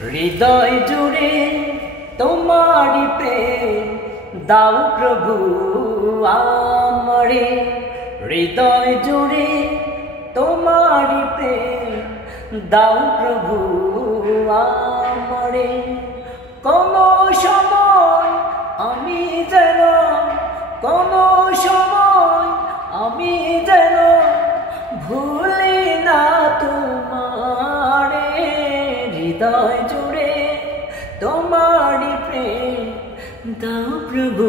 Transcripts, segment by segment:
হৃদয় জুড়ে তোমারি প্রেম দাও প্রভু আমারে। হৃদয় জুড়ে তোমারি প্রেম দাও প্রভু আমারে। কোন সময় আমি যেন, কোন সময় আমি যেন ভুলি না তোমারে। হৃদয় জুড়ে তোমারি প্রেম দাও প্রভু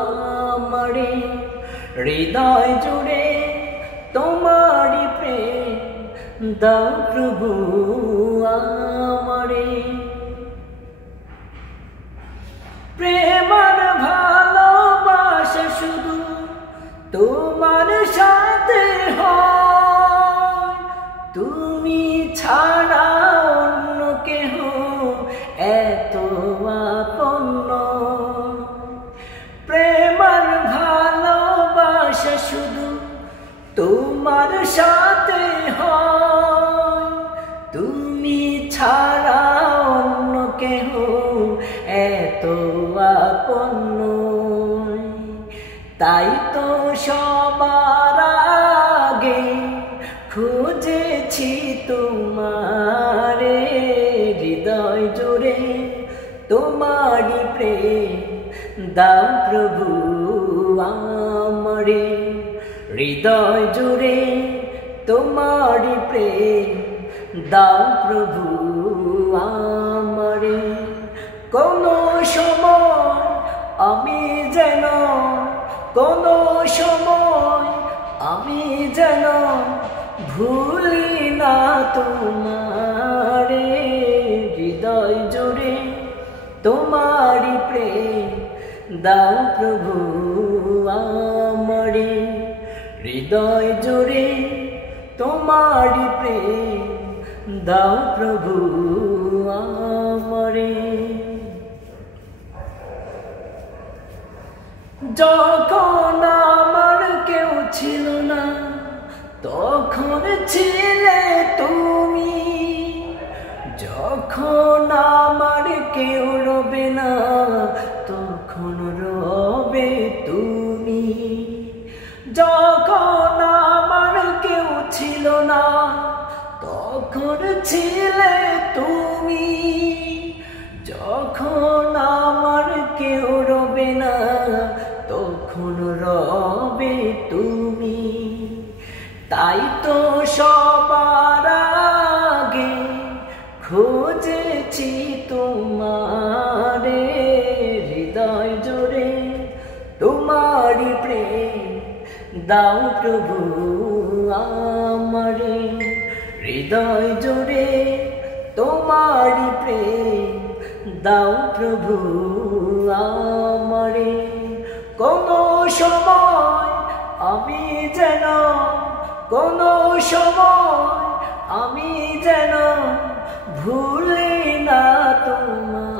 আমারে। হৃদয় জুড়ে তোমারি প্রেম দাও প্রভু আমারে। প্রেমার ভালোবাসা শুধু তোমার সাথে হয়, তুমি ছাড়া অন্য কেহ এত আপন নয়। প্রেমার ভালোবাসা শুধু তোমার সাথে হয়, তুমি ছাড়া অন্য কেহ এত আপন নয়। তাই তো সবার আগে খুঁজেছি তোমারে। হৃদয় জুড়ে তোমারি প্রেম দাও প্রভু আমারে। হৃদয় জুড়ে তোমারি প্রেম দাও প্রভু আমারে। কোন সময় আমি যেন, কোন সময় আমি যেন ভুলি না তোমারে। হৃদয় জুড়ে তোমারি প্রেম দাও প্রভু আমারে। হৃদয় জুড়ে তোমারি প্রেম দাও প্রভু আমারে। যখন আমার কেউ ছিল না তখন ছিলে তুমি, যখন আমার কেউ রবে না তখন রবে তুমি। যখন আমার কেউ ছিল না তখন ছিলে তুমি, যখন আমার কেউ রবে না তখন রবে তুমি। তাই তো সবার আগে খুঁজেছি তোমারে। হৃদয় জুড়ে তোমারি প্রেম দাও প্রভু আমারে। হৃদয় জুড়ে তোমারি প্রেম দাও প্রভু আমারে। কোন সময় আমি যেন, কোন সময় আমি যেন ভুলি না তোমার।